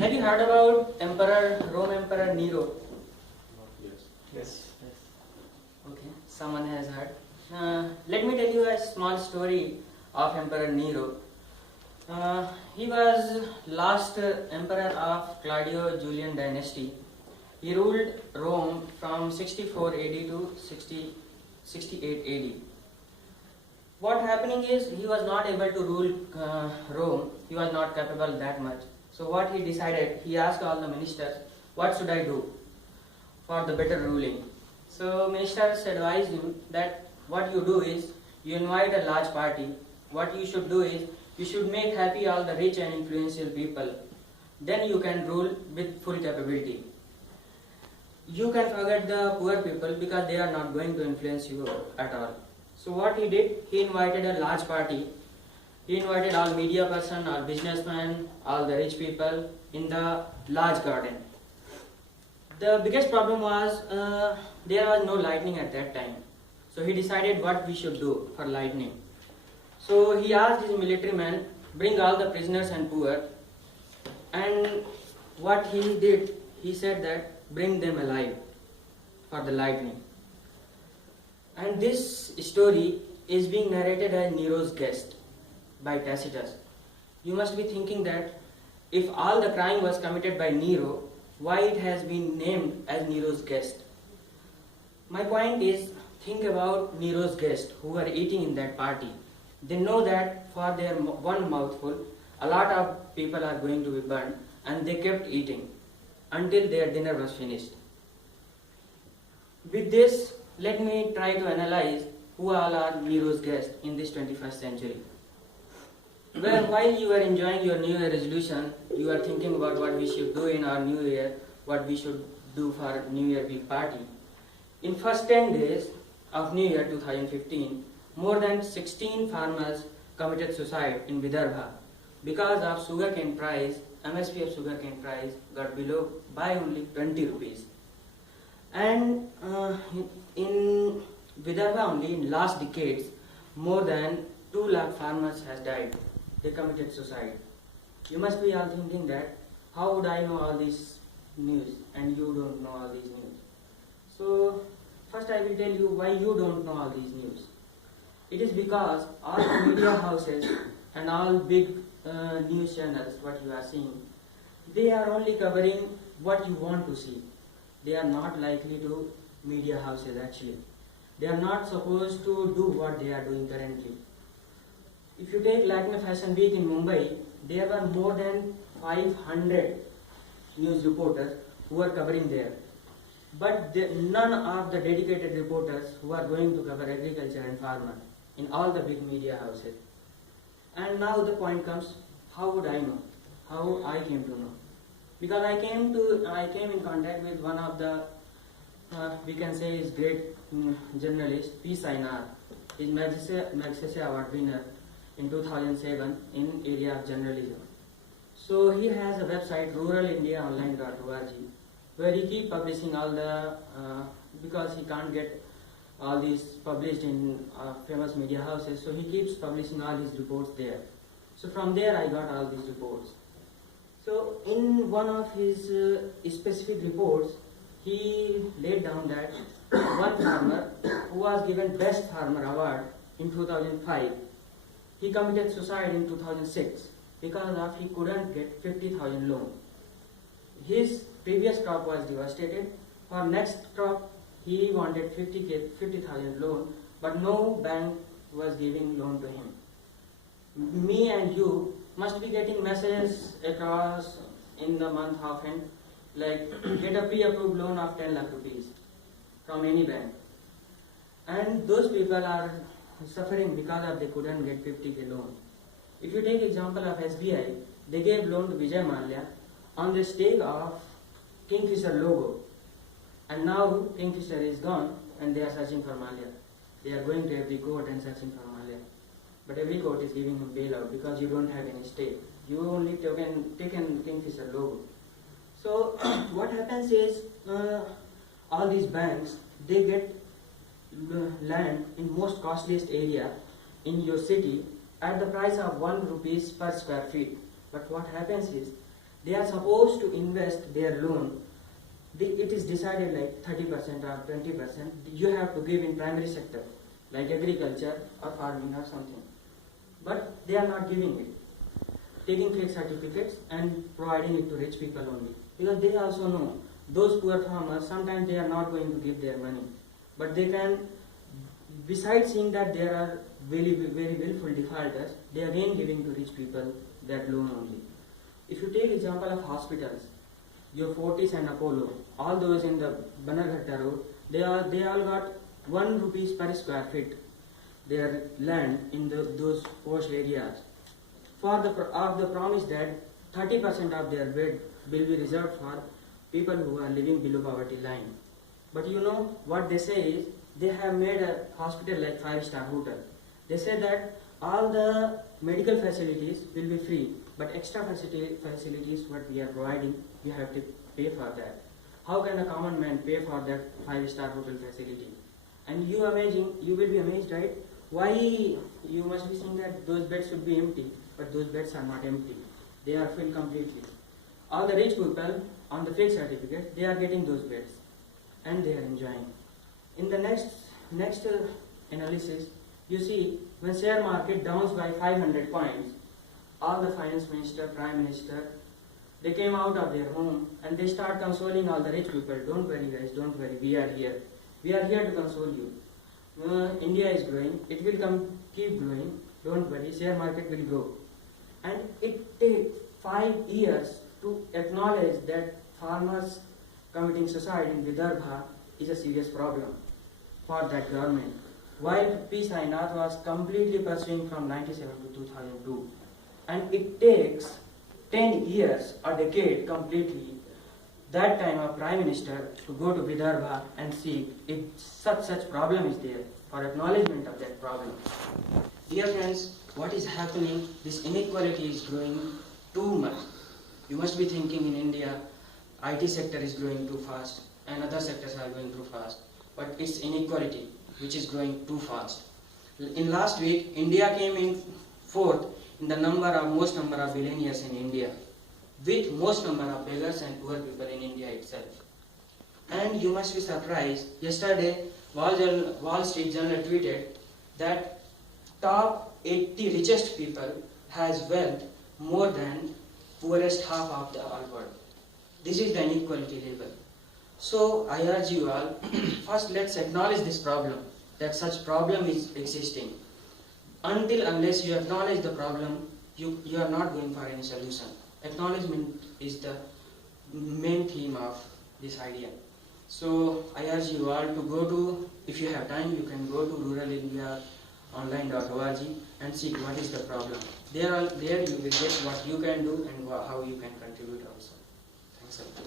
Have you heard about Rome Emperor Nero? Yes. Yes. Okay, someone has heard. Let me tell you a small story of Emperor Nero. He was last emperor of Claudio Julian dynasty. He ruled Rome from 64 AD to 68 AD. What happening is he was not able to rule Rome. He was not capable that much. So what he decided, he asked all the ministers, what should I do for the better ruling? So ministers advised him that what you do is you invite a large party. What you should do is you should make happy all the rich and influential people. Then you can rule with full capability. You can forget the poor people because they are not going to influence you at all. So what he did, he invited a large party. He invited all media person, all businessmen, all the rich people in the large garden. The biggest problem was there was no lightning at that time. So he decided what we should do for lightning. So he asked his military men, bring all the prisoners and poor. And what he did, he said that bring them alive for the lightning. And this story is being narrated as Nero's guest by Tacitus. You must be thinking that if all the crime was committed by Nero, why it has been named as Nero's guest? My point is, think about Nero's guests who were eating in that party. They know that for their one mouthful, a lot of people are going to be burned, and they kept eating until their dinner was finished. With this, let me try to analyze who all are Nero's guests in this 21st century. Well, while you are enjoying your New Year resolution, you are thinking about what we should do in our New Year, what we should do for New Year big party. In first 10 days of New Year 2015, more than 16 farmers committed suicide in Vidarbha because of sugarcane price. MSP of sugarcane price got below by only 20 rupees. And in Vidarbha only in last decades, more than 2 lakh farmers has died. They committed suicide. You must be all thinking that how would I know all this news and you don't know all these news. So first I will tell you why you don't know all these news. It is because all the media houses and all big news channels, what you are seeing, they are only covering what you want to see. They are not likely to media houses actually. They are not supposed to do what they are doing currently. If you take Lakme Fashion Week in Mumbai, there were more than 500 news reporters who were covering there. But none of the dedicated reporters who are going to cover agriculture and farmer in all the big media houses. And now the point comes, how would I know? How I came to know? Because I came in contact with one of the, we can say is great journalist, P. Sainar. He is Magsaysay Award winner in 2007 in area of journalism. So he has a website, ruralindiaonline.org, where he keep publishing all the, because he can't get all these published in famous media houses, so he keeps publishing all his reports there. So from there I got all these reports. So in one of his specific reports, he laid down that one farmer who was given Best Farmer Award in 2005, he committed suicide in 2006 because of he couldn't get 50,000 loan. His previous crop was devastated. For next crop, he wanted 50,000 loan, but no bank was giving loan to him. Me and you must be getting messages across in the month of end, like get a pre-approved loan of 10 lakh rupees from any bank. And those people are suffering because of they couldn't get 50k loan. If you take example of SBI, they gave loan to Vijay Mallya on the stake of Kingfisher logo. And now Kingfisher is gone and they are searching for Mallya. They are going to every court and searching for Mallya. But every court is giving him bailout because you don't have any stake. You only taken Kingfisher logo. So what happens is all these banks, they get land in most costliest area in your city at the price of 1 rupees per square feet. But what happens is They are supposed to invest their loan. It is decided like 30% or 20%. You have to give in primary sector, like agriculture or farming or something. But they are not giving it, taking fake certificates and providing it to rich people only. Because they also know those poor farmers, sometimes they are not going to give their money. But they can, besides seeing that there are very, very willful defaulters, they are again giving to rich people that loan only. If you take example of hospitals, your Fortis and Apollo, all those in the Bannerghatta road, they all got 1 rupees per square feet, their land in those posh areas. For the promise that 30% of their bed will be reserved for people who are living below poverty line. But you know what they say is, they have made a hospital like 5-star hotel. They say that all the medical facilities will be free, but extra facilities what we are providing, you have to pay for that. How can a common man pay for that 5-star hotel facility? And you will be amazed, right? Why you must be saying that those beds should be empty, but those beds are not empty. They are filled completely. All the rich people on the fake certificate, they are getting those beds and they are enjoying. In the next analysis, you see when share market downs by 500 points, all the finance minister, prime minister, they came out of their home and they start consoling all the rich people. Don't worry guys, don't worry, we are here. We are here to console you. India is growing, it will keep growing, don't worry, share market will grow. And it takes 5 years to acknowledge that farmers committing suicide in Vidarbha is a serious problem for that government. While P. Sainath was completely pursuing from 1997 to 2002. And it takes 10 years, a decade completely, that time a prime minister to go to Vidarbha and see if such problem is there, for acknowledgement of that problem. Dear friends, what is happening? This inequality is growing too much. You must be thinking in India, IT sector is growing too fast and other sectors are going too fast. But it's inequality which is growing too fast. In last week, India came in 4th in the most number of billionaires in India, with most number of beggars and poor people in India itself. And you must be surprised, yesterday Wall Street Journal tweeted that top 80 richest people has wealth more than poorest half of the world. This is the inequality level. So I urge you all, first let's acknowledge this problem, that such problem is existing. Unless you acknowledge the problem, you are not going for any solution. Acknowledgement is the main theme of this idea. So I urge you all to go to, if you have time, you can go to ruralindiaonline.org and see what is the problem. There you will get what you can do and how you can contribute also. Thanks a lot.